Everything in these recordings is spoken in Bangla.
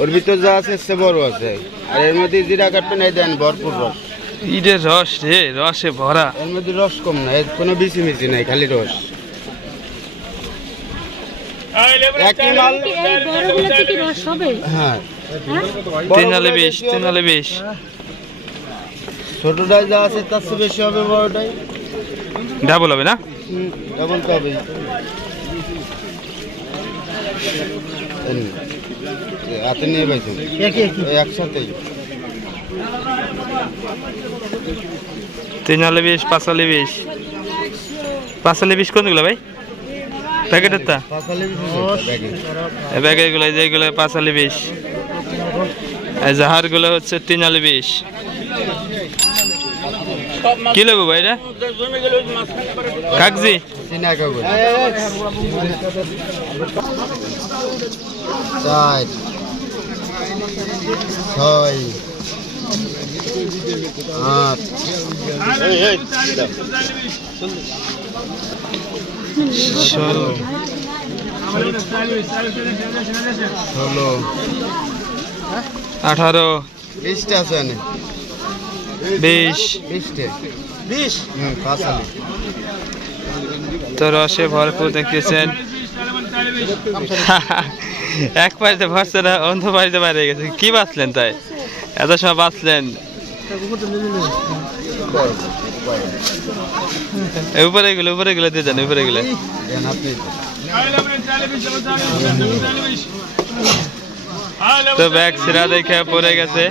ওর ভিতর যা আছে সে বড় আছে, আর এর মধ্যে জিরা কাটবেন এই দেন ভরপুর রস। ইটের রস রে, রসে ভরা। এর মধ্যে রস কম না, এর কোনো বিচি মিচি নাই, খালি রস। একই মাল। হ্যাঁ, 320, 320। ছোটটাই যা আছে তার চেয়ে বেশি হবে, বড়টাই ডাবল হবে না? ডাবল তো হবে। হাতে নিয়ে পাইছেন একসাথেই। 320, 520। 520 কোনগুলো ভাই? প্যাকেটের তা ব্যাগে গুলো, যেগুলো 520। এই জাহার গুলো হচ্ছে 320। কি লেবু ভাই এটা? কাগজি? চীনা কাগজ। 4, 6, 8, 16, 18, 20টা আছে না? 20। 20টা 20 পাঁচালি। তো রসে ভরপুর দেখতেছেন। এক পাশে ভরছে না, অন্য পাশে বাইরে গেছে। কি বাঁচলেন তাই? এত সময় বাঁচলেন। উপরে গেলে দিয়ে যান, উপরে গেলে। তো ব্যাগ সিরা দেখে পড়ে গেছে।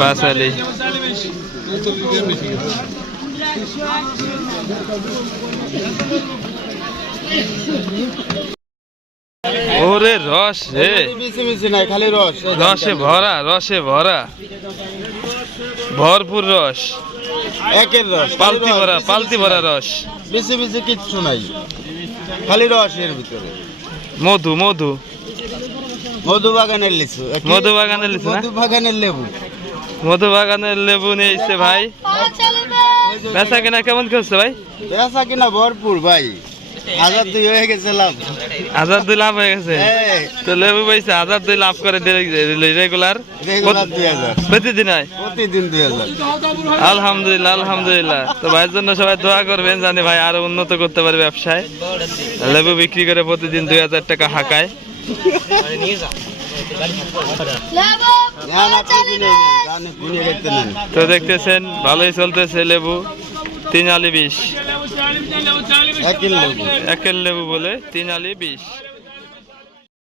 পাঁচালি। ওরে রস রে, খালি রস, রসে ভরা, রসে ভরা, ভরপুর রস। একের রস, পালতি ভরা রস। বেশি বেশি কিচ্ছু নাই, খালি রস এর ভিতরে। মধু, মধু, মধু বাগানের লিচু। মধু বাগানের লিচু না? মধু বাগানের লেবু। মধু বাগানের লেবু নিয়ে এসছে ভাই। বেচা কিনা কেমন করছে ভাই? বেচা কিনা ভরপুর ভাই, 1002 হয়ে গেছে লাভ। 1002 লাভ হয়ে গেছে। তো লেবু পাইছে 1002 লাভ করে রেগুলার 2000 প্রতিদিন হয়? প্রতিদিন 2000। আলহামদুলিল্লাহ, আলহামদুলিল্লাহ। তো ভাইয়ের জন্য সবাই দোয়া করবেন, জানি ভাই আরো উন্নত করতে পারে ব্যবসায়। লেবু বিক্রি করে প্রতিদিন 2000 টাকা হাঁকায়। তো দেখতেছেন ভালোই চলতেছে লেবু। 3 আলি 20 একের লেবু বলে 3 আলি 20।